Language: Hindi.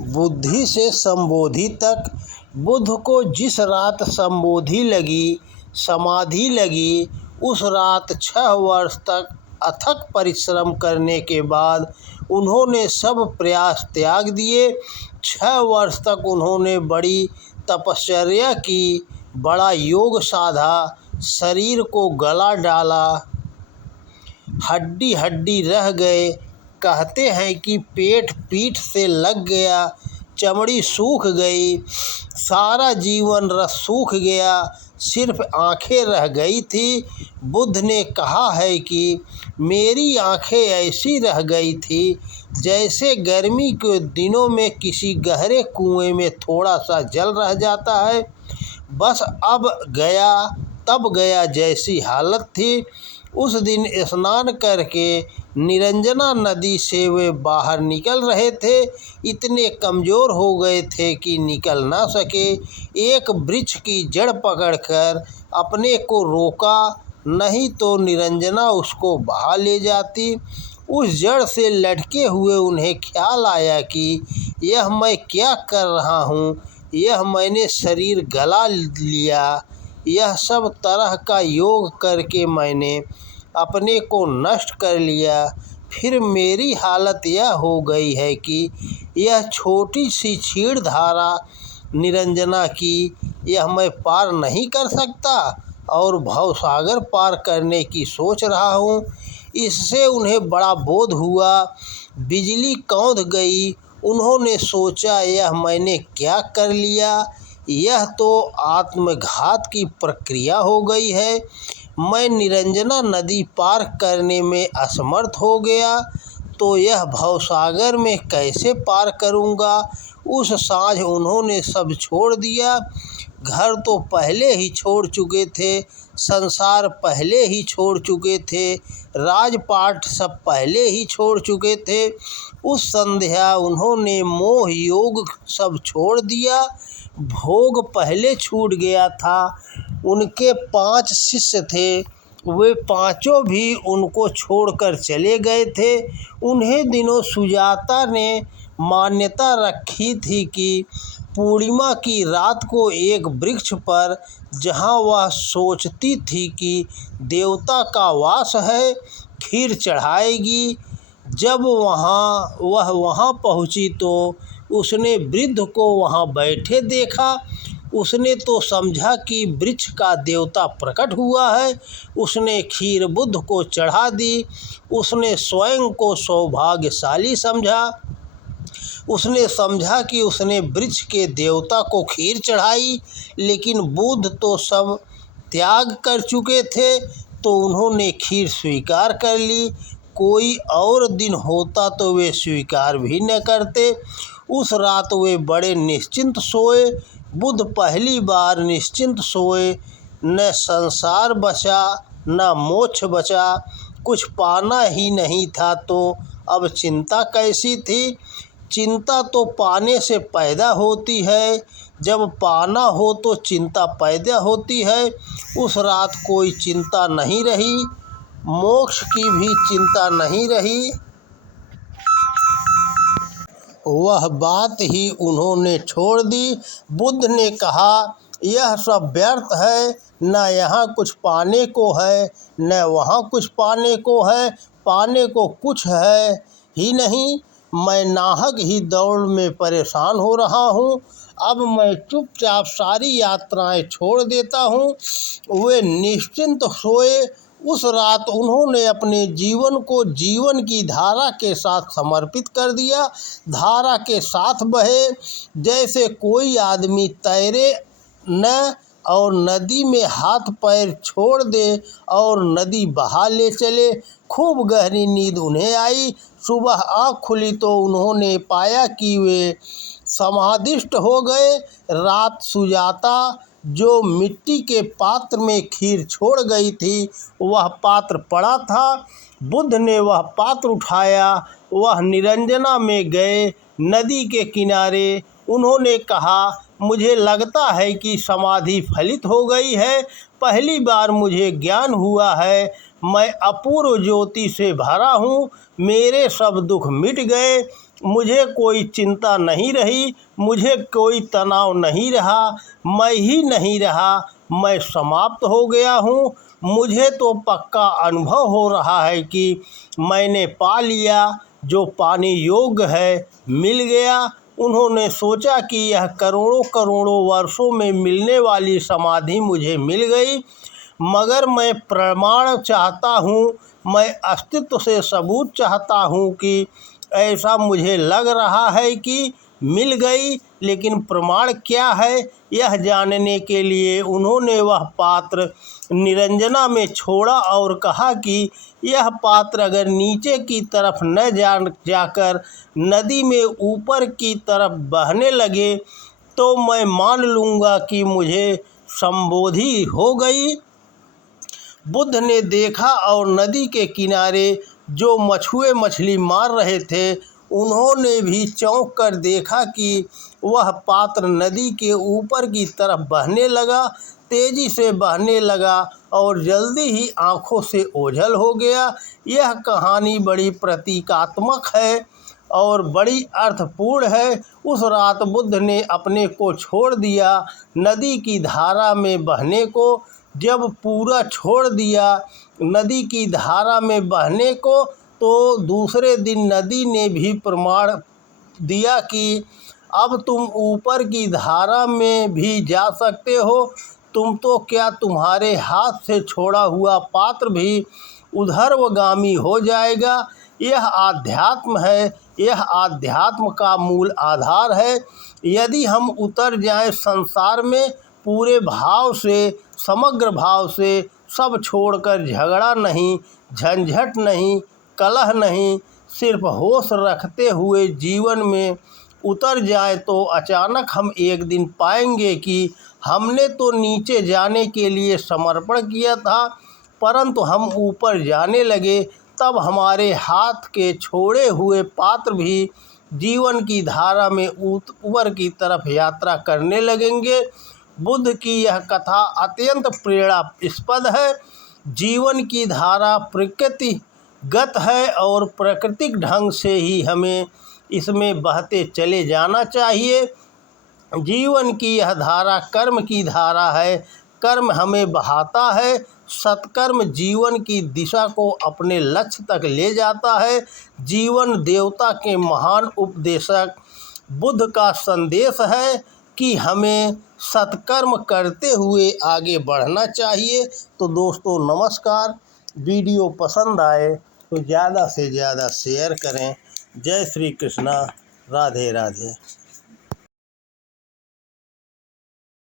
बुद्धि से संबोधि तक। बुद्ध को जिस रात समाधि लगी उस रात 6 वर्ष तक अथक परिश्रम करने के बाद उन्होंने सब प्रयास त्याग दिए। 6 वर्ष तक उन्होंने बड़ी तपश्चर्या की, बड़ा योग साधा, शरीर को गला डाला, हड्डी हड्डी रह गए। कहते हैं कि पेट पीठ से लग गया, चमड़ी सूख गई, सारा जीवन रस सूख गया, सिर्फ आंखें रह गई थी। बुद्ध ने कहा है कि मेरी आंखें ऐसी रह गई थी जैसे गर्मी के दिनों में किसी गहरे कुएं में थोड़ा सा जल रह जाता है, बस तब गया जैसी हालत थी। उस दिन स्नान करके निरंजना नदी से वे बाहर निकल रहे थे। इतने कमज़ोर हो गए थे कि निकल ना सके। एक वृक्ष की जड़ पकड़कर अपने को रोका, नहीं तो निरंजना उसको बहा ले जाती। उस जड़ से लटके हुए उन्हें ख्याल आया कि यह मैं क्या कर रहा हूँ, यह मैंने शरीर गला लिया, यह सब तरह का योग करके मैंने अपने को नष्ट कर लिया। फिर मेरी हालत यह हो गई है कि यह छोटी सी क्षीण धारा निरंजना की, यह मैं पार नहीं कर सकता और भवसागर पार करने की सोच रहा हूँ। इससे उन्हें बड़ा बोध हुआ। बिजली कौंध गई। उन्होंने सोचा, यह मैंने क्या कर लिया, यह तो आत्मघात की प्रक्रिया हो गई है। मैं निरंजना नदी पार करने में असमर्थ हो गया तो यह भवसागर में कैसे पार करूँगा। उस साँझ उन्होंने सब छोड़ दिया। घर तो पहले ही छोड़ चुके थे, संसार पहले ही छोड़ चुके थे, राजपाट सब पहले ही छोड़ चुके थे। उस संध्या उन्होंने मोह योग सब छोड़ दिया। भोग पहले छूट गया था। उनके 5 शिष्य थे, वे पांचों भी उनको छोड़कर चले गए थे। उन्हें दिनों सुजाता ने मान्यता रखी थी कि पूर्णिमा की रात को एक वृक्ष पर, जहाँ वह सोचती थी कि देवता का वास है, खीर चढ़ाएगी। जब वह वहाँ पहुँची तो उसने वृद्ध को वहाँ बैठे देखा। उसने तो समझा कि वृक्ष का देवता प्रकट हुआ है। उसने खीर बुद्ध को चढ़ा दी। उसने स्वयं को सौभाग्यशाली समझा। उसने समझा कि उसने वृक्ष के देवता को खीर चढ़ाई, लेकिन बुद्ध तो सब त्याग कर चुके थे, तो उन्होंने खीर स्वीकार कर ली। कोई और दिन होता तो वे स्वीकार भी न करते। उस रात वे बड़े निश्चिंत सोए। बुद्ध पहली बार निश्चिंत सोए। न संसार बचा, न मोक्ष बचा। कुछ पाना ही नहीं था तो अब चिंता कैसी थी। चिंता तो पाने से पैदा होती है, जब पाना हो तो चिंता पैदा होती है। उस रात कोई चिंता नहीं रही, मोक्ष की भी चिंता नहीं रही। वह बात ही उन्होंने छोड़ दी। बुद्ध ने कहा, यह सब व्यर्थ है, न यहाँ कुछ पाने को है, न वहाँ कुछ पाने को है। पाने को कुछ है ही नहीं। मैं नाहक ही दौड़ में परेशान हो रहा हूँ। अब मैं चुपचाप सारी यात्राएं छोड़ देता हूँ। वे निश्चिंत सोए। उस रात उन्होंने अपने जीवन को जीवन की धारा के साथ समर्पित कर दिया। धारा के साथ बहे, जैसे कोई आदमी तैरे न और नदी में हाथ पैर छोड़ दे और नदी बहा ले चले। खूब गहरी नींद उन्हें आई। सुबह आँख खुली तो उन्होंने पाया कि वे समाधिस्थ हो गए। रात सुजाता जो मिट्टी के पात्र में खीर छोड़ गई थी, वह पात्र पड़ा था। बुद्ध ने वह पात्र उठाया। वह निरंजना में गए, नदी के किनारे। उन्होंने कहा, मुझे लगता है कि समाधि फलित हो गई है। पहली बार मुझे ज्ञान हुआ है। मैं अपूर्व ज्योति से भरा हूँ। मेरे सब दुख मिट गए। मुझे कोई चिंता नहीं रही, मुझे कोई तनाव नहीं रहा, मैं ही नहीं रहा, मैं समाप्त हो गया हूँ। मुझे तो पक्का अनुभव हो रहा है कि मैंने पा लिया, जो पाने योग्य है मिल गया। उन्होंने सोचा कि यह करोड़ों करोड़ों वर्षों में मिलने वाली समाधि मुझे मिल गई, मगर मैं प्रमाण चाहता हूँ, मैं अस्तित्व से सबूत चाहता हूँ कि ऐसा मुझे लग रहा है कि मिल गई, लेकिन प्रमाण क्या है यह जानने के लिए उन्होंने वह पात्र निरंजना में छोड़ा और कहा कि यह पात्र अगर नीचे की तरफ न जाकर नदी में ऊपर की तरफ बहने लगे तो मैं मान लूँगा कि मुझे संबोधि हो गई। बुद्ध ने देखा और नदी के किनारे जो मछुए मछली मार रहे थे उन्होंने भी चौंक कर देखा कि वह पात्र नदी के ऊपर की तरफ बहने लगा, तेजी से बहने लगा और जल्दी ही आंखों से ओझल हो गया। यह कहानी बड़ी प्रतीकात्मक है और बड़ी अर्थपूर्ण है। उस रात बुद्ध ने अपने को छोड़ दिया नदी की धारा में बहने को। जब पूरा छोड़ दिया नदी की धारा में बहने को तो दूसरे दिन नदी ने भी प्रमाण दिया कि अब तुम ऊपर की धारा में भी जा सकते हो। तुम तो क्या, तुम्हारे हाथ से छोड़ा हुआ पात्र भी ऊर्ध्वगामी हो जाएगा। यह आध्यात्म है, यह आध्यात्म का मूल आधार है। यदि हम उतर जाएं संसार में पूरे भाव से, समग्र भाव से, सब छोड़कर झगड़ा नहीं, झंझट नहीं, कलह नहीं, सिर्फ होश रखते हुए जीवन में उतर जाए तो अचानक हम एक दिन पाएंगे कि हमने तो नीचे जाने के लिए समर्पण किया था, परंतु हम ऊपर जाने लगे। तब हमारे हाथ के छोड़े हुए पात्र भी जीवन की धारा में ऊपर की तरफ यात्रा करने लगेंगे। बुद्ध की यह कथा अत्यंत प्रेरणास्पद है। जीवन की धारा प्रकृतिगत है और प्राकृतिक ढंग से ही हमें इसमें बहते चले जाना चाहिए। जीवन की यह धारा कर्म की धारा है, कर्म हमें बहाता है। सत्कर्म जीवन की दिशा को अपने लक्ष्य तक ले जाता है। जीवन देवता के महान उपदेशक बुद्ध का संदेश है कि हमें सत्कर्म करते हुए आगे बढ़ना चाहिए। तो दोस्तों नमस्कार, वीडियो पसंद आए तो ज़्यादा से ज़्यादा शेयर करें। जय श्री कृष्णा, राधे राधे।